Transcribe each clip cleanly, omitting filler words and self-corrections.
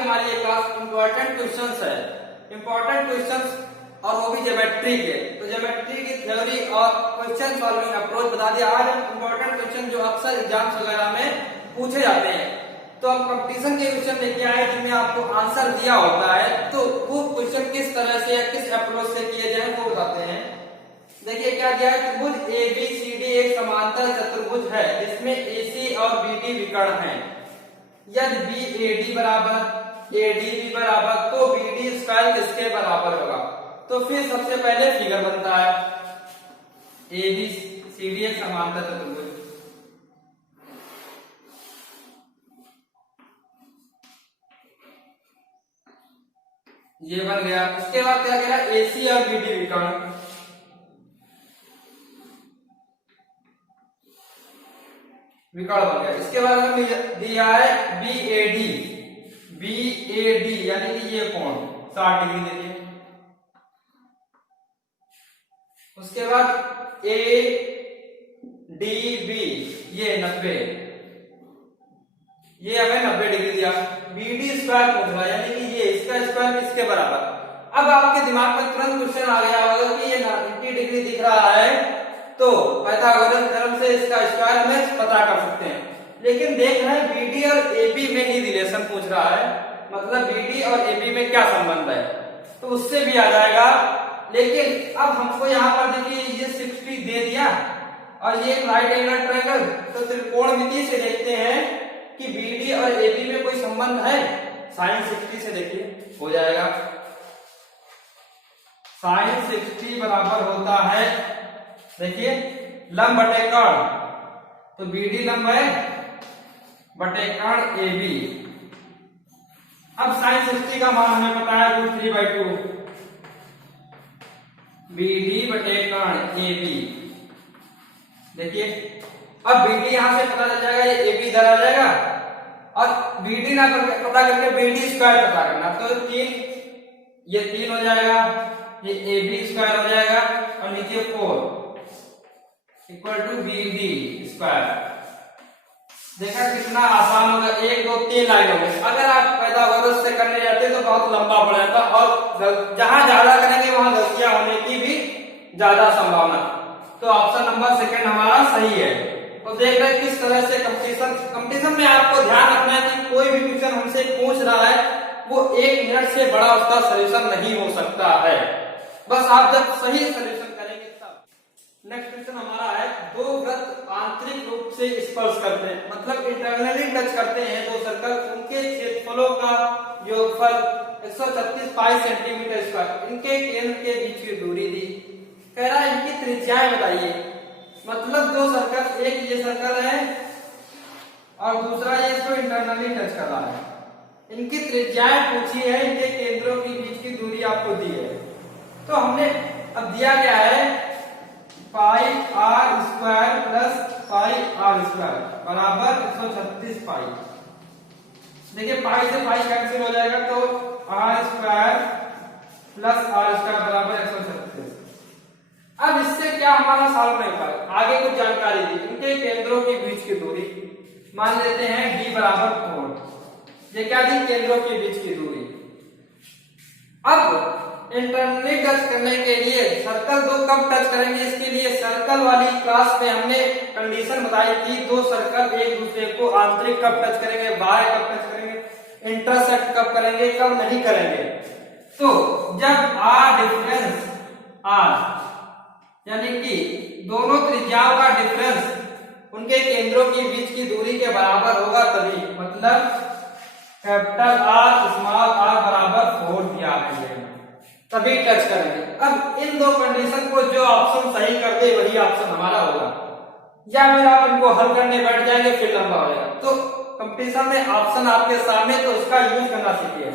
की हमारी ये क्लास इंपॉर्टेंट क्वेश्चंस है, इंपॉर्टेंट क्वेश्चंस और वो भी ज्योमेट्री के। तो ज्योमेट्री की थ्योरी और क्वेश्चन सॉल्विंग अप्रोच बता दिया। आज हम इंपॉर्टेंट क्वेश्चन जो अक्सर एग्जाम्स वगैरह में पूछे जाते हैं, तो हम कंपटीशन के क्वेश्चन लेके आए जिनमें आपको आंसर दिया होता है, तो वो क्वेश्चन किस तरह से या किस अप्रोच से किए जाए वो बताते हैं। देखिए क्या दिया है, त्रिभुज ABCD एक समांतर चतुर्भुज है जिसमें AC और BD विकर्ण हैं। यदि BAD बराबर ADB बराबर तो BD स्क्वायर किसके बराबर होगा? तो फिर सबसे पहले फिगर बनता है ABCD एक समांतर चतुर्भुज, ये बन गया। इसके बाद क्या कह रहा है, AC और BD विकर्ण, विकर्ण बन गया। इसके बाद हमें दिया है BAD यानी कि ये कोण 60 डिग्री दे दिए। उसके बाद ADB ये 90, ये हमें 90 डिग्री दिया। BD स्क्वायर पूछ रहा है यानी कि ये इसका स्क्वायर किसके बराबर। अब आपके दिमाग में तुरंत क्वेश्चन आ गया होगा कि ये 90 डिग्री दिख रहा है तो पाइथागोरस थ्योरम से इसका स्क्वायर हम पता कर सकते हैं। लेकिन देख रहे हैं BD और AB में ही रिलेशन पूछ रहा है, मतलब BD और AB में क्या संबंध है, तो उससे भी आ जाएगा। लेकिन अब हमको यहाँ पर देखिए ये 60 दे दिया और ये राइट एंगल ट्रायंगल, तो त्रिकोणमिति से देखते हैं कि BD और AB में कोई संबंध है। साइन 60 से देखिए हो जाएगा, साइन 60 बराबर होता है, देखिए लंब बटे कर्ण, तो BD लंब है बटे कर्ण AB। अब साइन 60 का मान हमें पता है √3/2 BD बटे कर्ण AB। देखिए अब BD यहां से पता चल जाएगा, ये AB इधर आ जाएगा और BD ना करके पता करके BD स्क्वायर पता करना, तो 3 ये 3 हो जाएगा, ये AB स्क्वायर हो जाएगा और नीचे 4 इक्वल टू BD स्क्वायर। देखा कितना आसान होगा, 1 2 3 लाइन हो गई। अगर आप पाइथागोरस से करने जाते तो बहुत लंबा पड़ जाता और जहां ज्यादा करेंगे वहां गलतियां होने की भी ज्यादा संभावना। तो ऑप्शन नंबर सेकंड हमारा सही है। तो देख रहे किस तरह से कंपटीशन में आपको ध्यान रखना है कि कोई भी क्वेश्चन हमसे पूछ रहा है वो 1 मिनट से बड़ा उसका सोल्यूशन नहीं हो सकता है, बस आप जब सही सोल्यूशन करेंगे तब। नेक्स्ट क्वेश्चन हमारा है, दो वृत्त आंतरिक रूप से स्पर्श करते हैं, मतलब इंटरनली टच करते हैं दो सर्कल, उनके क्षेत्रफलों का योगफल 136 पाई सेंटीमीटर स्क्वायर, इनके केंद्र के बीच की दूरी दी। कह रहा है इनकी त्रिज्याएं बताइए, मतलब दो सर्कल, एक ये सर्कल है और दूसरा ये इसको इंटरनली टच कर रहा है, इनकी त्रिज्याएं पूछी है, इनके केंद्रों के बीच की दूरी आपको दी है। तो हमने अब दिया क्या है, पाई r square plus pi r square बराबर 136 पाई। देखिए पाई से पाई कैंसिल हो जाएगा तो r square plus r square बराबर 136। अब इससे क्या हमारा सॉल्व नहीं कर, आगे कुछ जानकारी दी, इनके केंद्रों के बीच की दूरी मान लेते हैं d बराबर 4। ये क्या दी, केंद्रों के बीच की दूरी। अब इंटरनली टच करने के लिए सर्कल दो कब टच करेंगे, इसके लिए सर्कल वाली क्लास में हमने कंडीशन बताई थी, दो सर्कल एक दूसरे को आंतरिक कब टच करेंगे, बाहर कब टच करेंगे, इंटरसेक्ट कब करेंगे, कब नहीं करेंगे। तो जब r डिफरेंस r यानी कि दोनों त्रिज्याओं का डिफरेंस उनके केंद्रों के बीच की दूरी के बराबर होगा तभी, मतलब कैपिटल R स्मॉल r बराबर 4 दिया है, तभी टच करेंगे। अब इन दो कंडीशन को जो ऑप्शन सही कर दे वही ऑप्शन हमारा होगा, या फिर आप इनको हल करने बैठ जाएंगे फिर लंबा हो जाएगा। तो कंपटीशन में ऑप्शन आपके सामने, तो उसका यूज करना सीखिए।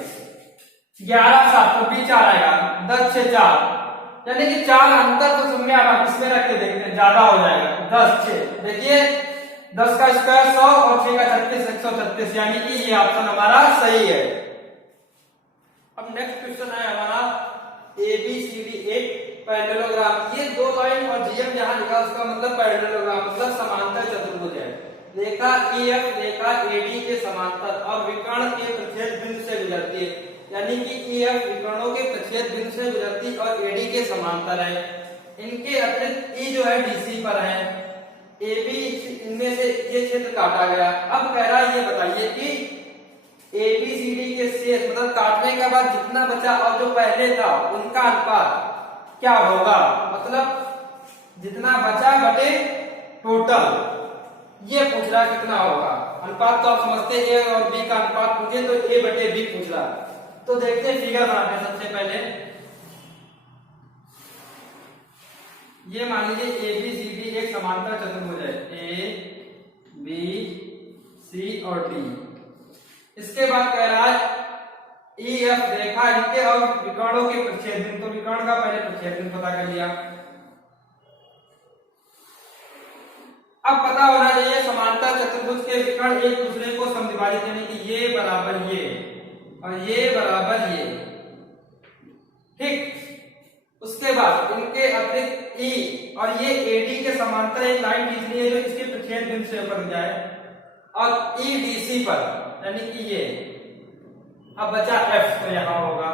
11 7 तो बीच आ जाएगा, 10 6 4 यानी कि 4 अंतर तो सुनने आप इसमें रख के देखते हैं, ज्यादा हो जाएगा 10 6। देखिए 10 का स्क्वायर 100 और 6 का 36 136, यानी कि ये ऑप्शन हमारा सही है। अब नेक्स्ट क्वेश्चन है हमारा ABCD एक पैरेललोग्राम, ये दो लाइन और GM जहां लिखा उसका मतलब पैरेललोग्राम, मतलब समांतर चतुर्भुज है। रेखा EF रेखा AD के समांतर और विकर्ण के प्रच्छेद बिंदु से गुजरती है, यानी कि EF विकर्णों के प्रच्छेद बिंदु से गुजरती और AD के समांतर है। इनके अतिरिक्त E जो है DC पर है, AB इनमें से ये क्षेत्र काटा गया। अब कह रहा है ये बताइए कि ABCD के शेष मतलब काटने के बाद जितना बचा और जो पहले था उनका अनुपात क्या होगा, मतलब जितना बचा बटे टोटल, ये पूछ रहा कितना होगा। अनुपात तो आप समझते हैं, A और B का अनुपात पूछे तो A बटे B पूछ रहा। तो देखते हैं फिगर बनाते हैं। सबसे पहले ये मान लीजिए ABCD एक समांतर चतुर्भुज है, A B C और D। इसके बाद कह रहा है EF रेखा इनके और विकर्णों के प्रच्छेद बिंदु, तो विकर्ण का पहले प्रच्छेद बिंदु पता कर लिया। अब पता होना चाहिए समांतर चतुर्भुज के विकर्ण एक दूसरे को समद्विभाजित, यानी कि ये बराबर ये और ये बराबर ये, ठीक। उसके बाद इनके अतिरिक्त E और ये AD के समांतर एक लाइन खींचनी है जो इसके प्रच्छेद बिंदु से होकर जाए और EDC पर, यानी कि ये। अब बचा F, तो यहां होगा।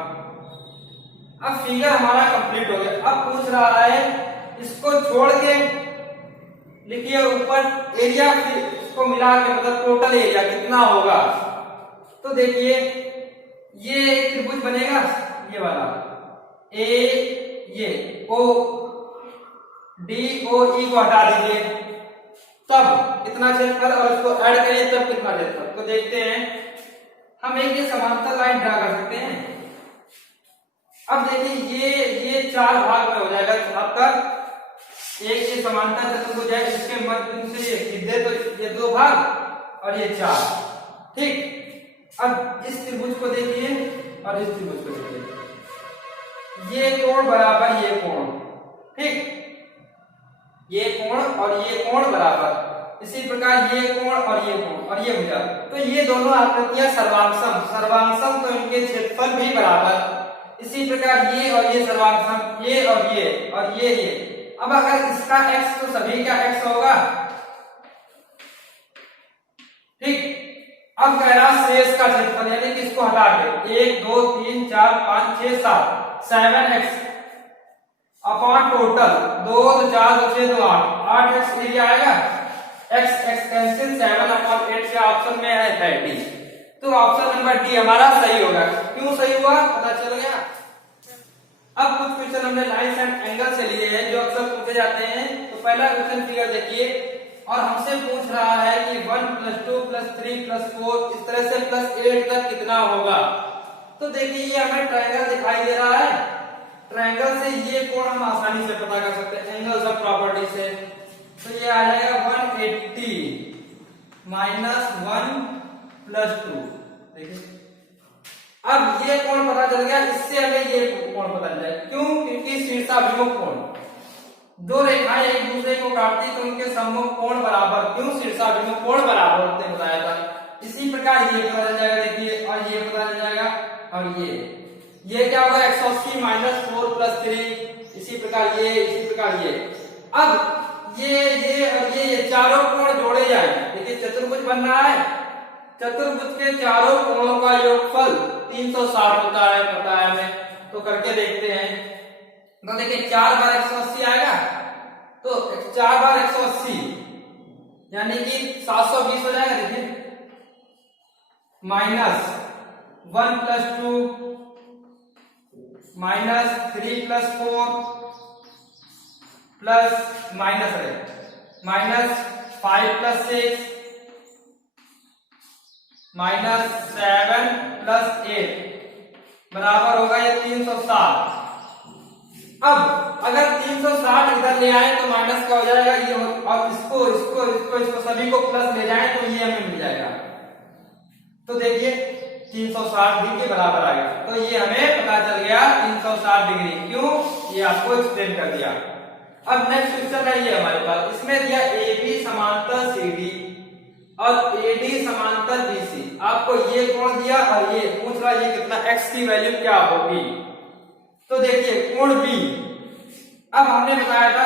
अब फिगर हमारा कंप्लीट हो गया। अब पूछ रहा है इसको छोड़ के लिखिए ऊपर एरिया, इसको मिला के मतलब टोटल एरिया कितना होगा। तो देखिए ये त्रिभुज बनेगा, ये वाला ये O DOE को हटा दीजिए, तब कितना क्षेत्रफल और इसको ऐड करिए तब कितना क्षेत्रफल। तो देखते हैं हम एक ये समांतर लाइन ड्रा कर सकते हैं। अब देखिए ये चार भाग में हो जाएगा आपका। एक ये समांतर चतुर्भुज है, इसके मध्य बिंदु से ये सीधे, तो ये दो भाग और ये चार, ठीक। अब इस त्रिभुज को देखिए और इस त्रिभुज को देखिए, ये कोण बराबर ये कोण, ठीक। ये कोण और ये कोण बराबर, इसी प्रकार ये कोण और ये कोण और ये भुजा, तो ये दोनों आकृतियां सर्वांगसम, सर्वांगसम तो इनके क्षेत्रफल भी बराबर। इसी प्रकार ये और ये सर्वांगसम, ये और ये और ये। अब अगर इसका x तो सभी का x होगा, ठीक। अब कह रहा शेष का क्षेत्रफल, यानी कि इसको हटा के 1 2 3 4 5 6 7 7x upon total 2 4 2 6 2 8x area आएगा। x कैंसिल 7 अपॉन 8 से ऑप्शन में है 30, तो ऑप्शन नंबर डी हमारा सही होगा। क्यों सही हुआ पता चल गया। अब कुछ क्वेश्चन हमने लाइन्स एंड एंगल से लिए हैं जो अक्सर पूछे जाते हैं। तो पहला क्वेश्चन फिगर देखिए और हमसे पूछ रहा है कि 1 + 2 + 3 + 4 इस तरह से +8 तक कितना होगा। तो देखिए ये हमें ट्रायंगल दिखाई दे रहा है, ट्रायंगल से ये कोण हम आसानी से पता कर सकते हैं एंगल्स ऑफ प्रॉपर्टी से। तो ये आ जाएगा 180 - 1 + 2। देखिए अब ये कोण पता चल गया, इससे हमें ये कोण पता चल जाएगा। क्यों? क्योंकि शीर्षाभिमुख कोण, दो रेखाएं एक दूसरे को काटती तो उनके सम्मुख कोण बराबर, क्यों शीर्षाभिमुख कोण बराबर होते हैं बताया था। इसी प्रकार ये पता चल जाएगा, देखिए और ये पता चल जाएगा और ये क्या होगा 180 - 4 + 3। इसी प्रकार ये, इसी प्रकार ये। अब ये और ये चारों कोण जोड़े जाए, देखिए चतुर्भुज बन रहा है, चतुर्भुज के चारों कोणों का योगफल 360 होता है, पता है हमें, तो करके देखते हैं। तो देखिए 4 बार 180 आएगा, तो 4 बार 180 यानी कि 720 हो जाएगा। देखिए -1 + 2 -3 + 4 प्लस -5 + 6 -7 + 8 बराबर होगा ये 360। अब अगर 360 इधर ले आए तो माइनस का हो जाएगा ये, और इसको सभी को प्लस ले जाए तो ये हमें मिल जाएगा। तो देखिए 360 डिग्री के बराबर आ गया, तो ये हमें पता चल गया 360 डिग्री। क्यों? ये आपको एक्सप्लेन कर दिया। अब नेक्स्ट क्वेश्चन है ये हमारे पास, इसमें दिया AB समांतर CD और AD समांतर BC। आपको ये कोण दिया और ये पूछ रहा है ये कितना, x की वैल्यू क्या होगी। तो देखिए कोण B, अब हमने बताया था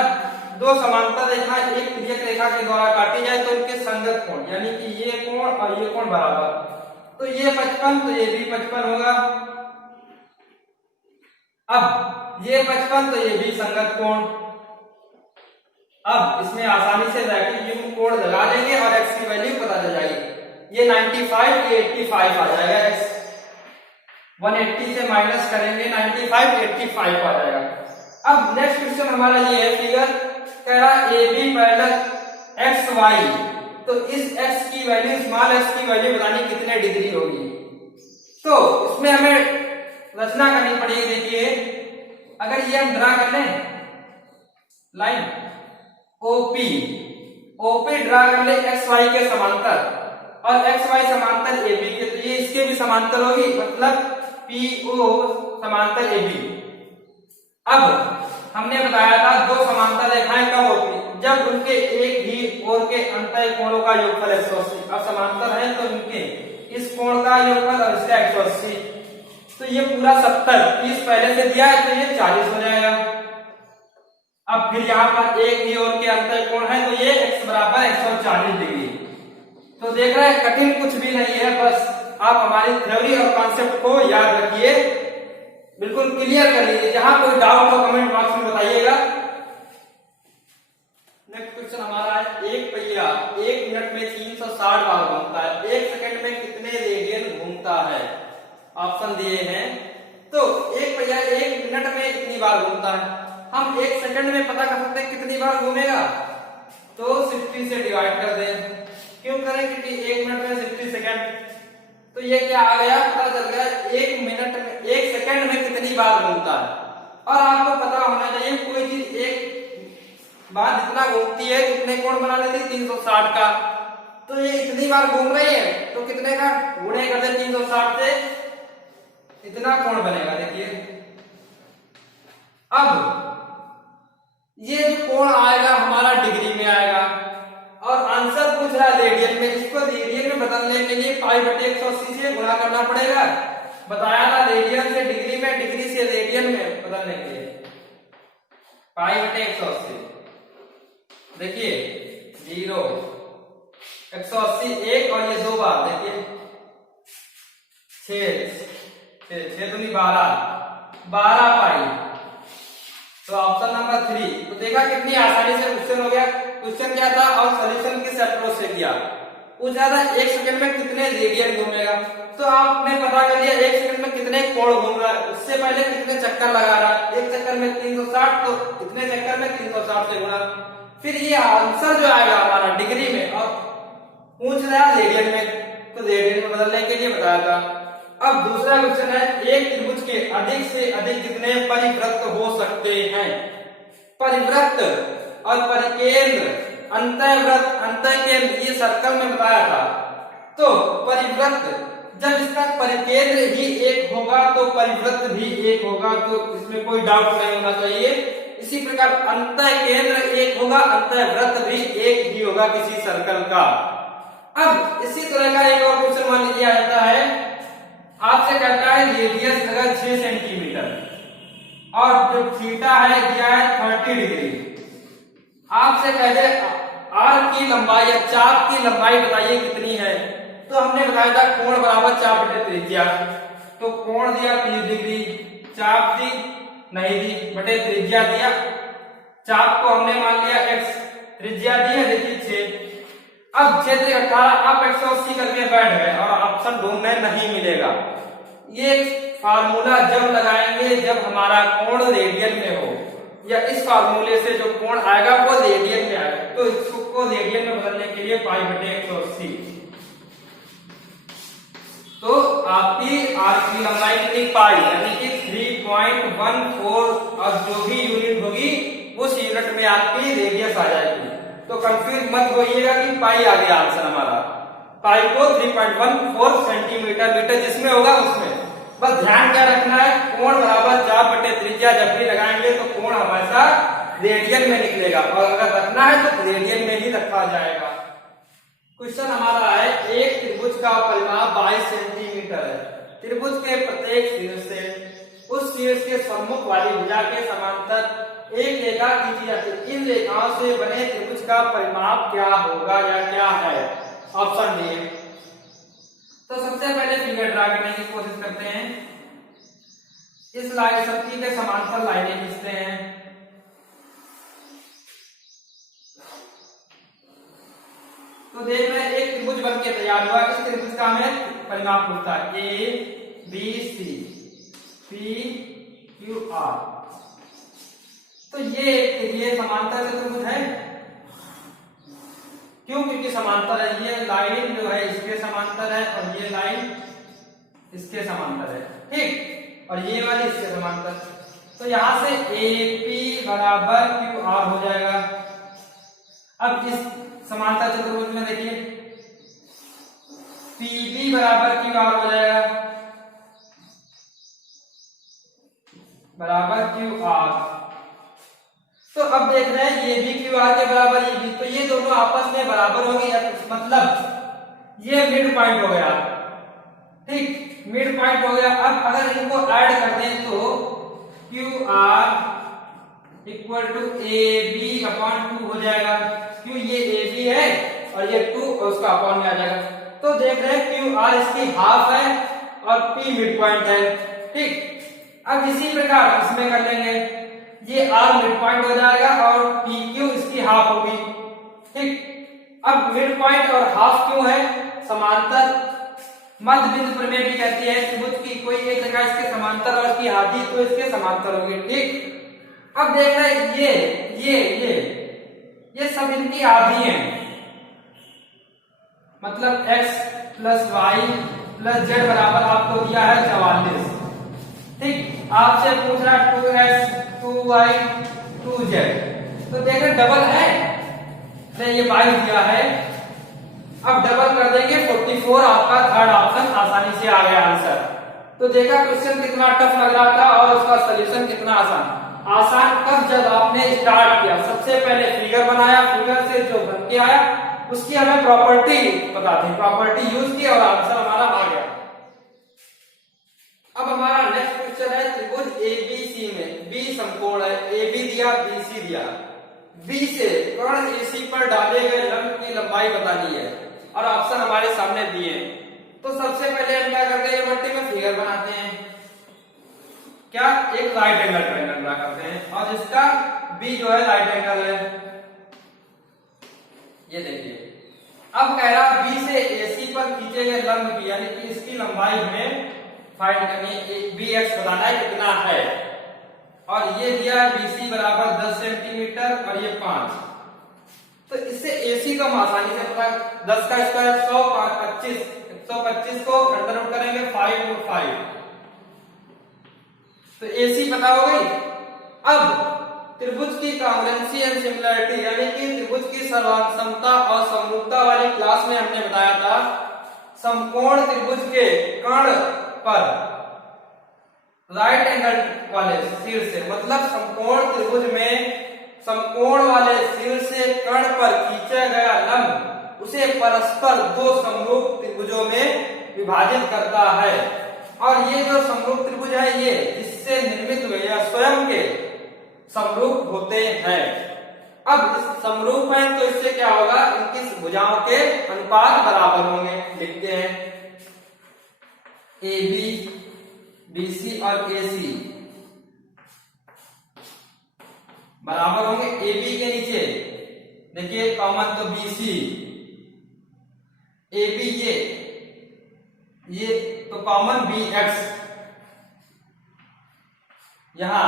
दो समांतर रेखा एक तिर्यक रेखा के द्वारा काटी जाए तो उनके संगत कोण यानी कि ये कोण और ये कोण बराबर, तो ये 55 तो ये भी 55 होगा। अब ये 55 तो ये भी संगत कोण। अब इसमें आसानी से रैखिक युग्म कोण लगा देंगे और x की वैल्यू पता चल जाएगी। ये 95 ये 85 आ जाएगा, x 180 से माइनस करेंगे 95 85 आ जाएगा। अब नेक्स्ट क्वेश्चन हमारा ये है, फिगर कह रहा A B parallel X Y, तो इस x की वैल्यू स्मॉल x की वैल्यू बतानी कितने डिग्री होगी। तो इसमें हमें रचना करनी पड़ेगी। देखिए अगर ये हम ड्रा कर लें लाइन ओपी, ओपी ड्रा कर ले एक्स वाई के समांतर और एक्स वाई समांतर ए बी के, तो ये इसके भी समांतर होगी, मतलब पीओ समांतर ए बी। अब हमने बताया था दो समांतर रेखाएं कब होती, जब उनके एक ही ओर के अंतः कोणों का योगफल 180। अब समांतर है तो उनके इस कोण का योगफल और इसका 180, तो ये पूरा 70, 30 पहले से दिया है तो ये 40 हो जाएगा। अब फिर यहाँ पर एक ही ओर के अंतः कोण है तो ये x बराबर 140 डिग्री। तो देख रहे हैं कठिन कुछ भी नहीं है, बस आप हमारी थ्योरी और कॉन्सेप्ट को याद रखिए, बिल्कुल क्लियर कर लीजिए। जहां कोई डाउट हो कमेंट बॉक्स में बताइएगा। नेक्स्ट क्वेश्चन हमारा है, एक पहिया 1 मिनट में 360 बार घूमता है, 1 सेकंड में कितने रेडियन घूमता है। ऑप्शन दिए हैं। तो एक पहिया 1 मिनट में कितनी बार घूमता है, हम 1 सेकंड में पता कर सकते हैं कितनी बार घूमेगा, तो 60 से डिवाइड कर दें। क्यों करें, क्योंकि 1 मिनट में 60 सेकंड, तो ये क्या आ गया, पता चल गया 1 मिनट में 1 सेकंड में कितनी बार घूमता है। और आपको पता होना चाहिए कोई चीज एक बार जितना घूमती है कितने कोण बना लेती है, 360 का, तो ये इतनी बार घूम रही है तो कितने का गुणे कर दे 360 से, इतना कोण बनेगा। देखिए अब ये जो कोण आएगा हमारा डिग्री में आएगा और आंसर पूछ रहा है रेडियन में, इसको रेडियन में बदलने के लिए पाई बटे 180 से गुणा करना पड़ेगा। बताया था रेडियन से डिग्री में, डिग्री से रेडियन में बदलने के लिए पाई बटे 180। देखिए 0 180 1 और ये 2 बार, देखिए 6 दूनी 12 पाई। तो ऑप्शन नंबर 3। तो देखा कितनी आसानी से क्वेश्चन हो गया। क्वेश्चन क्या था और सॉल्यूशन किस अप्रोच से किया, पूछा था 1 सेकंड में कितने रेडियन घूमेगा, तो आपने पता कर लिया 1 सेकंड में कितने कोण घूम रहा है, उससे पहले कितने चक्कर लगा रहा है, 1 चक्कर में 360, तो कितने चक्कर में 360 से गुणा, फिर ये आंसर जो आएगा हमारा डिग्री में और पूछ रहा है रेडियन में, तो रेडियन में बदलने के लिए बताया था। अब दूसरा क्वेश्चन है, एक त्रिभुज के अधिक से अधिक कितने परिवृत्त हो सकते हैं। परिवृत्त और परिकेंद्र, अंतःवृत्त, अंतःकेंद्र, ये सर्कल में बताया था। तो परिवृत्त जब इसका परिकेंद्र ही एक होगा तो परिवृत्त भी एक होगा, तो इसमें कोई डाउट नहीं होना चाहिए। इसी प्रकार अंतःकेंद्र एक होगा, अंतःवृत्त भी एक ही होगा किसी सर्कल का। अब इसी तरह का एक और क्वेश्चन मान लीजिए आता है, आपसे कहता है रेडियस अगर 6 सेंटीमीटर और जो थीटा है दिया है 30 डिग्री, आपसे कह दे आर्क की लंबाई या चाप की लंबाई बताइए कितनी है। तो हमने बताया था कोण बराबर चाप बटे त्रिज्या, तो कोण दिया 30 डिग्री, चाप दी नहीं दी, बटे त्रिज्या दिया, चाप को हमने मान लिया x, त्रिज्या दी है देखिए 6। अब क्षेत्र 18 आप 180 करके बैठ गए और ऑप्शन ढूंढने नहीं मिलेगा। ये फार्मूला जब लगाएंगे जब हमारा कोण रेडियन में हो, या इस फार्मूले से जो कोण आएगा वो रेडियन में आएगा, तो इसको रेडियन में बदलने के लिए पाई बटे 180। तो आपकी आर्क की लंबाई कितनी पाई, यानी कि 3.14, और जो भी यूनिट होगी उस यूनिट में आपकी रेडियस आ जाएगी। तो कंफ्यूज मत होइएगा कि पाई आ गया आंसर हमारा, पाई को 3.14 सेंटीमीटर मीटर जिसमें होगा उसमें। बस ध्यान क्या रखना है, कोण बराबर चाप बटे त्रिज्या जब भी लगाएंगे तो कोण हमेशा रेडियन में निकलेगा, और अगर रखना है तो रेडियन में ही रखा जाएगा। क्वेश्चन हमारा है, एक त्रिभुज का परिमाप 22 सेंटीमीटर है। त्रिभुज के प्रत्येक शीर्ष से उस शीर्ष के सम्मुख वाली भुजा के समांतर एक रेखा खींची जाती है, इन रेखाओं से बने त्रिभुज का परिमाप क्या होगा या क्या है? Option D. तो सबसे पहले फिगर ड्रा करने की कोशिश करते हैं। इस लाइन सबकी के समांतर लाइनें खींचते हैं। तो देख रहे हैं एक त्रिभुज बन के तैयार हुआ। इस त्रिभुज का हमें परिमाप पूछता है, A B C P Q R. तो ये समांतर त्रिभुज है। क्यों? क्योंकि समांतर है। ये लाइन जो है इसके समांतर है और ये लाइन इसके समांतर है, ठीक, और ये वाली इसके समांतर। तो यहां से AP बराबर QR हो जाएगा। अब इस समांतर चतुर्भुज में देखिए PB बराबर QR हो जाएगा, बराबर QR। तो अब देख रहे हैं ये भी QR के बराबर, ये भी, तो ये दोनों आपस में बराबर हो गए, मतलब ये मिड पॉइंट हो गया, ठीक, मिड पॉइंट हो गया। अब अगर इनको ऐड कर दें तो QR equal to AB upon 2 हो जाएगा। क्यों? ये AB है और ये 2 और उसका अपॉन में आ जाएगा। तो देख रहे हैं QR इसकी हाफ है और P मिड पॉइंट है, ठीक। अब इसी प्रकार इसमें कर लेंगे, ये R मिड पॉइंट हो जाएगा और PQ इसकी हाफ होगी, ठीक। अब मिड पॉइंट और हाफ क्यों है? समांतर मध्य बिंदु प्रमेय भी कहती है त्रिभुज की कोई एक रेखा इसके समांतर और इसकी आधी तो इसके समांतर होगी, ठीक। अब देख रहे हैं ये सब इनकी आधी है, मतलब x plus y plus z बराबर आपको दिया है 44, ठीक। आपसे पूछ रहा है 2x 2y 2z, तो देखो डबल है, ये y दिया है। अब डबल कर देंगे 44, आपका थर्ड ऑप्शन आसानी से आ गया आंसर। तो देखा क्वेश्चन कितना टफ लग रहा था और उसका सॉल्यूशन कितना आसान। आसान कब? जब आपने स्टार्ट किया, सबसे पहले फिगर बनाया, फिगर से जो बन के आया उसकी हमें प्रॉपर्टी पता थी, प्रॉपर्टी यूज की और आंसर हमारा आ गया। अब हमारा नेक्स्ट क्वेश्चन है त्रिभुज ABC में B समकोण है, AB दिया BC दिया, B से कर्ण AC पर डाले गए लंब की लंबाई बतानी है और ऑप्शन हमारे सामने दिए हैं। तो सबसे पहले हम क्या करते हैं, मट्टी में फिगर बनाते हैं, क्या एक राइट एंगल ट्रायंगल ड्रा करते हैं और इसका B जो है राइट एंगल है, ये देखिए। अब कह रहा B से AC पर खींचे गए लंब की यानी कि इसकी लंबाई में फाइंड करनी है, BX बताना है कितना है, और ये दिया है BC बराबर 10 सेंटीमीटर और ये 5। तो इससे AC को हम आसानी से पता, 10 का स्क्वायर 100, 25, 125 को अंडर रूट करेंगे 5 और 5, तो AC पता हो गई। अब त्रिभुज की कॉन्ग्रुएंसी एंड सिमिलरिटी यानी कि त्रिभुज की सर्वांगसमता और समरूपता वाली क्लास में हमने बताया था समकोण त्रिभुज के कर्ण पर राइट एंगल वाले सिर से, मतलब समकोण त्रिभुज में समकोण वाले सिर से कर्ण पर खींचा गया लंब उसे परस्पर दो समरूप त्रिभुजों में विभाजित करता है। और ये जो समरूप त्रिभुज है ये इससे निर्मित हुए या स्वयं के समरूप होते हैं। अब इस समरूप है तो इससे क्या होगा, इनकी भुजाओं के अनुपात बराबर होंगे। लिखते हैं AB BC और AC बराबर होंगे। AB के नीचे देखिए कॉमन तो BC, AB ये तो कॉमन BX, यहां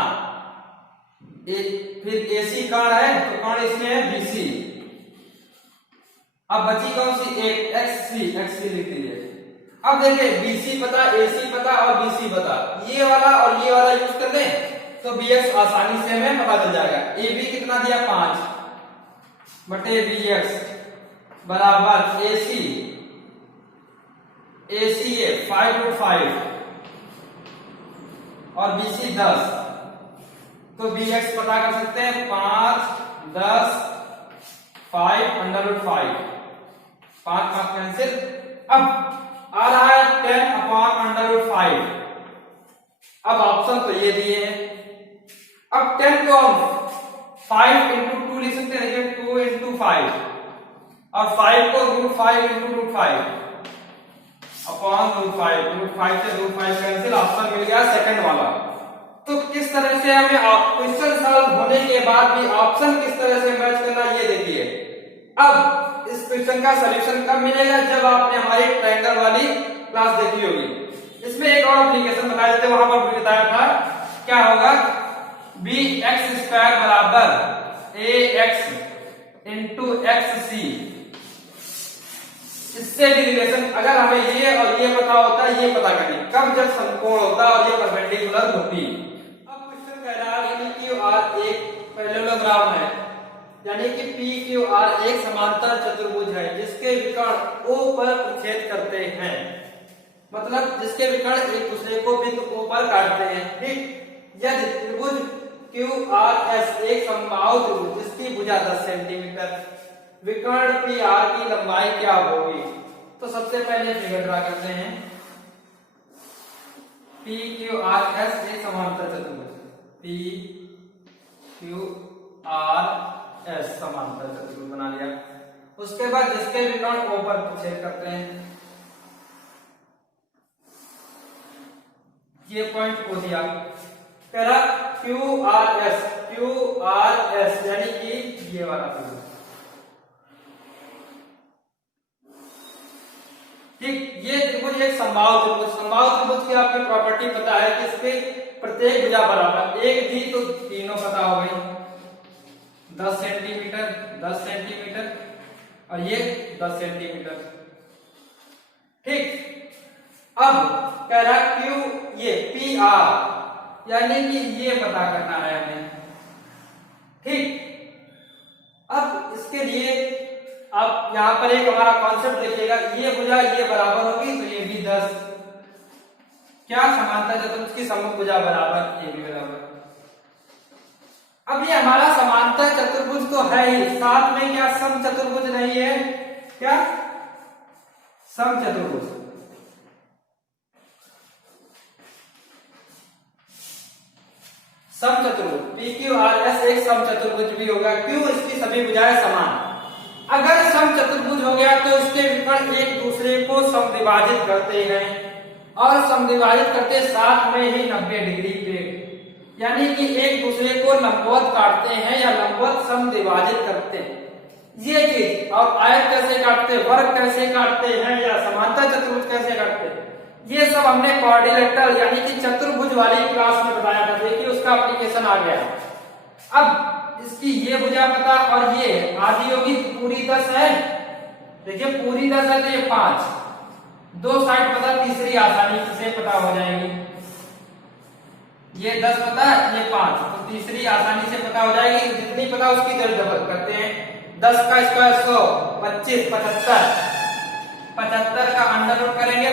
फिर AC कर्ण है तो कर्ण इसमें है BC। अब बची कौन सी, एक XC लिख दीजिए। अब देखिए BC पता, AC पता और BC पता, ये वाला और ये वाला यूज कर दें तो BX आसानी से हमें पता चल जाएगा। AB कितना दिया 5 बटे BX बराबर AC है 5/5 और BC 10, तो BX पता कर सकते हैं 5 10 5 √5, 5 कैंसिल। अब आ रहा है 10/√5। अब ऑप्शन तो ये दिए हैं, अब 10 को हम 5 इंटू 2 लिख सकते हैं, देखिए 2 इंटू 5 और 5 को √5 इंटू √5 अपॉन √5 से √5 कैंसिल, ऑप्शन मिल गया सेकंड वाला। तो किस तरह से हमें क्वेश्चन सॉल्व होने के बाद भी ऑप्शन किस तरह से मैच करना ये देखिए। अब इस क्वेश्चन का सॉल्यूशन कब मिलेगा, जब आपने हमारी ट्रायंगल वाली क्लास देखी होगी। इसमें एक और एप्लीकेशन बताया जाते, वहां पर बताया था क्या होगा, bx² बराबर ax इंटू xc। इससे भी रिलेशन, अगर हमें ये और ये पता होता है, ये पता करनी कब, जब समकोण होता और ये परपेंडिकुलर होती। अब क्वेश्चन कह रहा है यानी कि R एक पैरेललोग्राम है, यानी कि PQR एक समांतर चतुर्भुज है जिसके विकर्ण O पर प्रछेद करते हैं, मतलब जिसके विकर्ण एक दूसरे को बिंदु O पर काटते हैं। ठीक, यदि त्रिभुज QRS एक समबाहु त्रिभुज जिसकी भुजा 10 सेंटीमीटर, विकर्ण PR की लंबाई क्या होगी। तो सबसे पहले फिगर ड्रा करते हैं। PQRS एक समांतर चतुर्भुज, PQRS समांतर चतुर्भुज बना लिया। उसके बाद जिसके विकर्ण O पर प्रछेद करते हैं, ये पॉइंट को दिया, पहला QRS यानी कि ये वाला त्रिभुज। ठीक, ये त्रिभुज एक समबाहु त्रिभुज, समबाहु त्रिभुज की आपकी प्रॉपर्टी पता है कि इसके प्रत्येक भुजा बराबर, एक थी तो तीनों पता हो गई, 10 सेंटीमीटर 10 सेंटीमीटर और ये 10 सेंटीमीटर। ठीक, अब कह रहा क्यू ये PR यानी कि ये पता करना है हमें। ठीक, अब इसके लिए आप यहां पर एक हमारा कॉन्सेप्ट देखिएगा, ये भुजा ये बराबर होगी तो ये भी 10, क्या समांतर चतुर्भुज की सम्मुख भुजा बराबर, ये भी बराबर। अब ये हमारा समांतर चतुर्भुज तो है ही, साथ में क्या सम चतुर्भुज नहीं है, क्या सम चतुर्भुज। सम चतुर्भुज PQRS एक सम चतुर्भुज भी होगा, क्यों, इसकी सभी भुजाएं समान। अगर सम चतुर्भुज हो गया तो इसके विकर्ण एक दूसरे को समद्विभाजित करते हैं और समद्विभाजित करते साथ में ही 90 डिग्री पे, यानी कि एक दूसरे को लंबवत काटते हैं या लंबवत समद्विभाजित करते हैं। ये चीज, और आयत कैसे काटते, वर्ग कैसे काटते हैं या समांतर चतुर्भुज कैसे काटते हैं, ये सब हमने क्वाड्रिलेटरल यानी कि चतुर्भुज वाली क्लास में बताया था। देखिए उसका एप्लीकेशन आ गया। अब इसकी ये भुजा पता और ये आधी होगी तो पूरी 10 है, देखिए पूरी 10 है तो ये 5, दो साइड पता, तीसरी आसानी से पता हो जाएगी। ये 10 पता ये 5, तो तीसरी आसानी से पता हो जाएगी, जितनी पता उसकी डबल करते हैं। 10 का स्क्वायर 100, 25 75 का अंडर रूट करेंगे,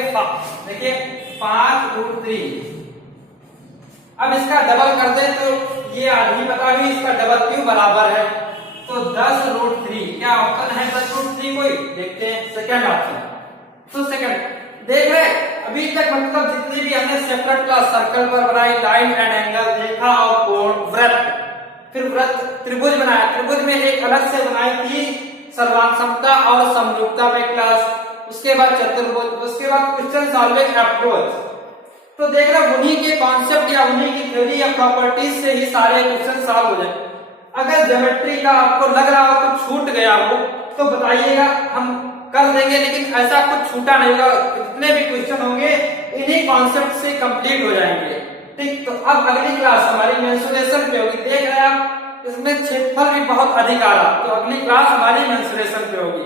देखिए 5√3। अब इसका डबल कर दे तो ये आधी पता हुई, इसका डबल क्यों बराबर है, तो 10√3। क्या ऑप्शन है 10√3, कोई देखते हैं, सेकंड ऑप्शन। तो सेकंड देख रहे अभी तक, मतलब जितनी भी हमने सेपरेट क्लास सर्कल पर बनाई, लाइन एंड एंगल देखा और कोण, वृत्त, फिर वृत्त, त्रिभुज बनाया, त्रिभुज में एक अलग से बनाई थी सर्वांग और समरूपता में क्लास, उसके बाद चतुर्भुज, उसके बाद क्वेश्चन सॉल्विंग अप्रोच। तो देख रहे उन्हीं के कॉन्सेप्ट या उन्हीं की थ्योरी या प्रॉपर्टीज से ही सारे क्वेश्चन सॉल्व हो जाए। अगर ज्योमेट्री का आपको लग रहा हो कुछ छूट गया हो तो बताइएगा, हम कर देंगे, लेकिन ऐसा कुछ छूटा नहीं होगा, जितने भी क्वेश्चन होंगे इन्हीं कॉन्सेप्ट से कंप्लीट हो जाएंगे। ठीक, तो अब अगली क्लास हमारी मेंसुरेशन पे होगी। देख रहे हैं आप, इसमें क्षेत्रफल भी बहुत अधिक आ रहा, तो अगली क्लास हमारी मेंसुरेशन पे होगी।